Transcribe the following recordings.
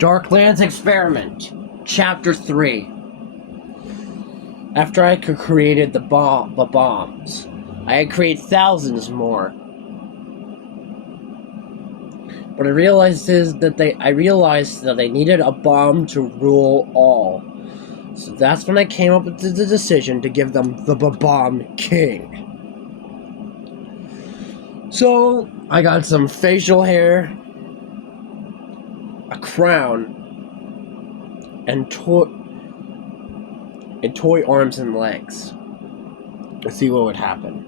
Darklands Experiment, Chapter 3. After I had created the bombs, I had created thousands more. But I realized that they needed a bomb to rule all. So that's when I came up with the decision to give them the Bomb King. So I got some facial hair, a crown, and toy arms and legs. Let's see what would happen.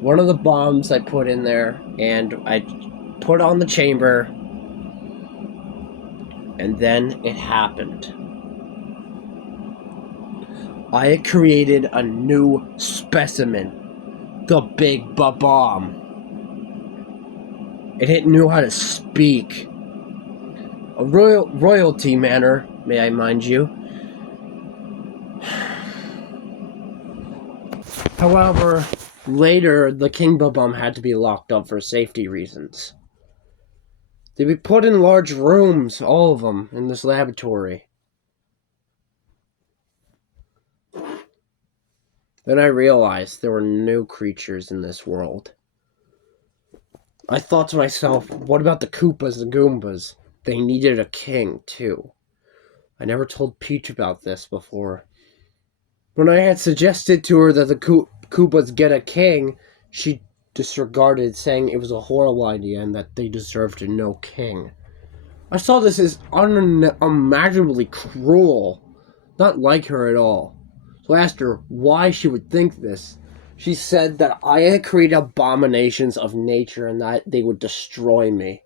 One of the bombs I put in there, and I put on the chamber, and then it happened. I had created a new specimen, the Big Bomb. It knew how to speak. A royalty manner, may I mind you. However, later the King Bomb had to be locked up for safety reasons. They'd be put in large rooms, all of them, in this laboratory. Then I realized there were new creatures in this world. I thought to myself, what about the Koopas and Goombas? They needed a king, too. I never told Peach about this before. When I had suggested to her that the Koopas get a king, she disregarded, saying it was a horrible idea and that they deserved no king. I saw this as unimaginably cruel, not like her at all. So I asked her why she would think this. She said that I had created abominations of nature and that they would destroy me.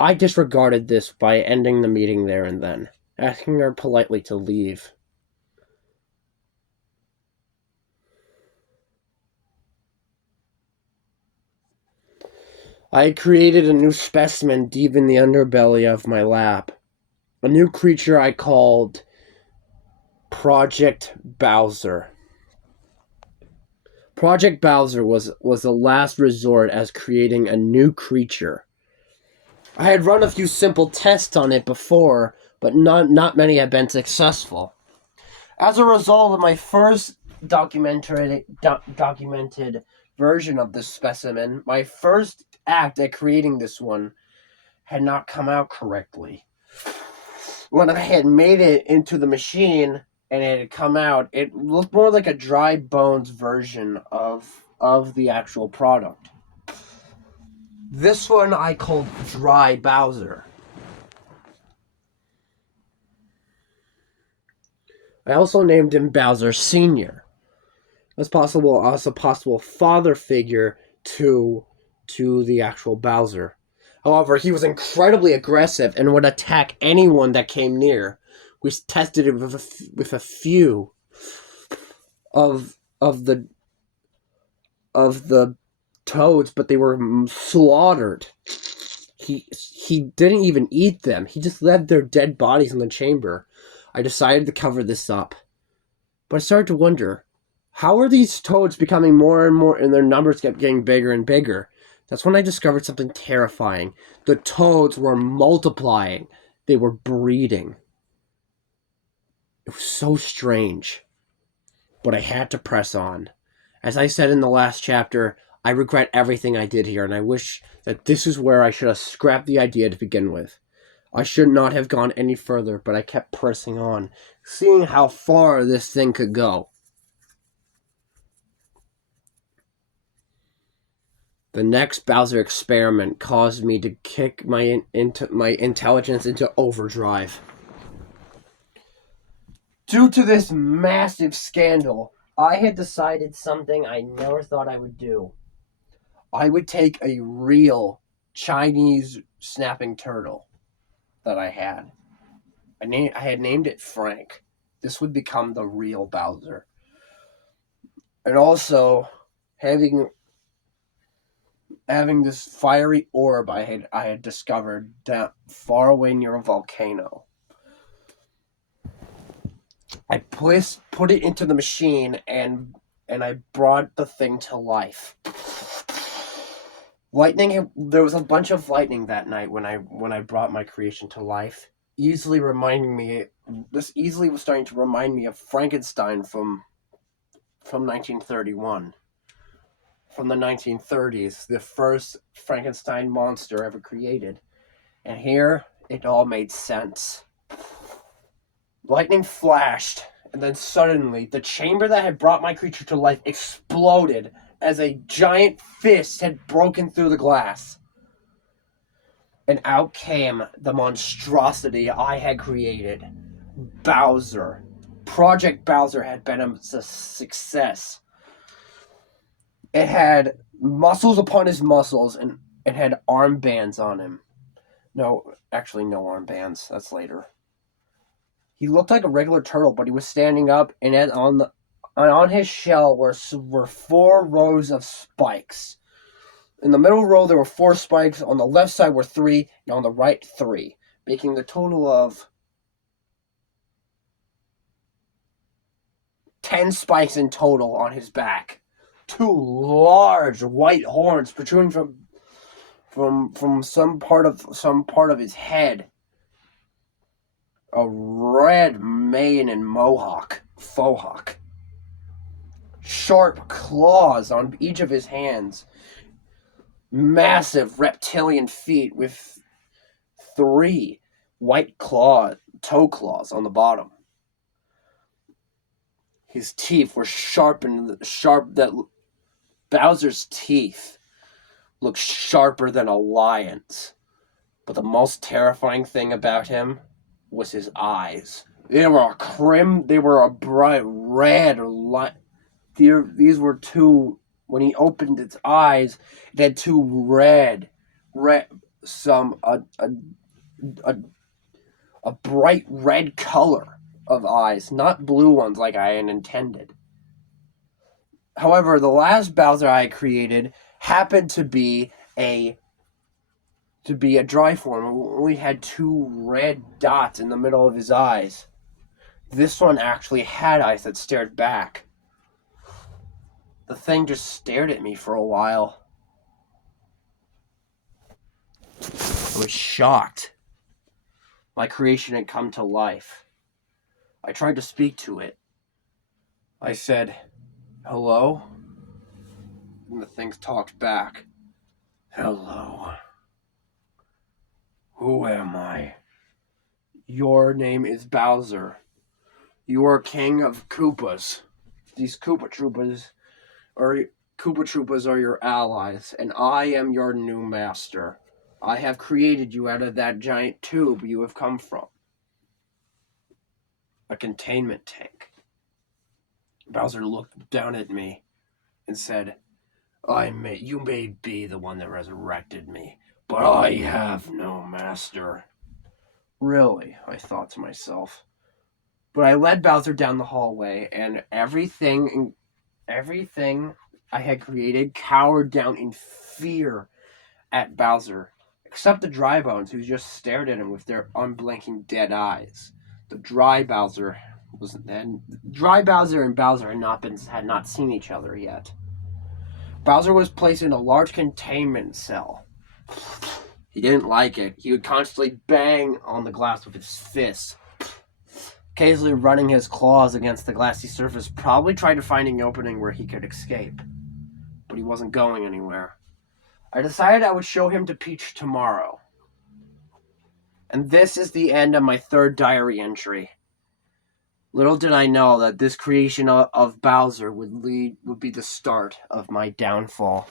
I disregarded this by ending the meeting there and then, asking her politely to leave. I had created a new specimen deep in the underbelly of my lab. A new creature I called Project Bowser. Project Bowser was the last resort as creating a new creature. I had run a few simple tests on it before, but not many had been successful. As a result of my first documented version of this specimen, my first act at creating this one had not come out correctly. When I had made it into the machine and it had come out, it looked more like a dry bones version of the actual product. This one I called Dry Bowser. I also named him Bowser Sr. as a possible father figure to the actual Bowser. However, he was incredibly aggressive and would attack anyone that came near. We tested it with a few of the toads, but they were slaughtered. He didn't even eat them. He just left their dead bodies in the chamber. I decided to cover this up. But I started to wonder, how are these toads becoming more and more, and their numbers kept getting bigger and bigger? That's when I discovered something terrifying. The toads were multiplying. They were breeding. It was so strange. But I had to press on. As I said in the last chapter, I regret everything I did here, and I wish that this is where I should have scrapped the idea to begin with. I should not have gone any further, but I kept pressing on, seeing how far this thing could go. The next Bowser experiment caused me to kick my intelligence into overdrive. Due to this massive scandal, I had decided something I never thought I would do. I would take a real Chinese snapping turtle that I had. I had named it Frank. This would become the real Bowser. And also, having this fiery orb I had discovered down far away near a volcano. I put it into the machine and I brought the thing to life. Lightning. There was a bunch of lightning that night when I brought my creation to life, easily reminding me. This easily was starting to remind me of Frankenstein from 1931, from the 1930s, the first Frankenstein monster ever created. And here it all made sense. Lightning flashed, and then suddenly the chamber that had brought my creature to life exploded as a giant fist had broken through the glass. And out came the monstrosity I had created. Bowser. Project Bowser had been a success. It had muscles upon his muscles, and it had armbands on him. No, actually no armbands. That's later. He looked like a regular turtle, but he was standing up, and on his shell were 4 rows of spikes. In the middle row, there were 4 spikes. On the left side were 3, and on the right 3, making the total of 10 spikes in total on his back. 2 large white horns protruding from some part of his head. A red mane and faux hawk. Sharp claws on each of his hands. Massive reptilian feet with 3 white toe claws on the bottom. His teeth were sharp. That Bowser's teeth looked sharper than a lion's. But the most terrifying thing about him was his eyes. They were a bright red light. These were 2. When he opened its eyes, it had 2 a bright red color of eyes, not blue ones like I had intended. However, the last Bowser I created happened to be a dry form. It only had 2 red dots in the middle of his eyes. This one actually had eyes that stared back. The thing just stared at me for a while. I was shocked. My creation had come to life. I tried to speak to it. I said, "Hello?" And the thing talked back. "Hello. Who am I?" "Your name is Bowser. You are king of Koopas. These Koopa Troopas are your allies, and I am your new master. I have created you out of that giant tube you have come from. A containment tank." Bowser looked down at me and said, "You may be the one that resurrected me, but I have no master." Really, I thought to myself. But I led Bowser down the hallway, and everything I had created cowered down in fear at Bowser, except the Dry Bones, who just stared at him with their unblinking dead eyes. The Dry Bowser and Bowser had not seen each other yet. Bowser was placed in a large containment cell. He didn't like it. He would constantly bang on the glass with his fists, occasionally running his claws against the glassy surface, probably trying to find an opening where he could escape. But he wasn't going anywhere. I decided I would show him to Peach tomorrow. And this is the end of my 3rd diary entry. Little did I know that this creation of Bowser would be the start of my downfall.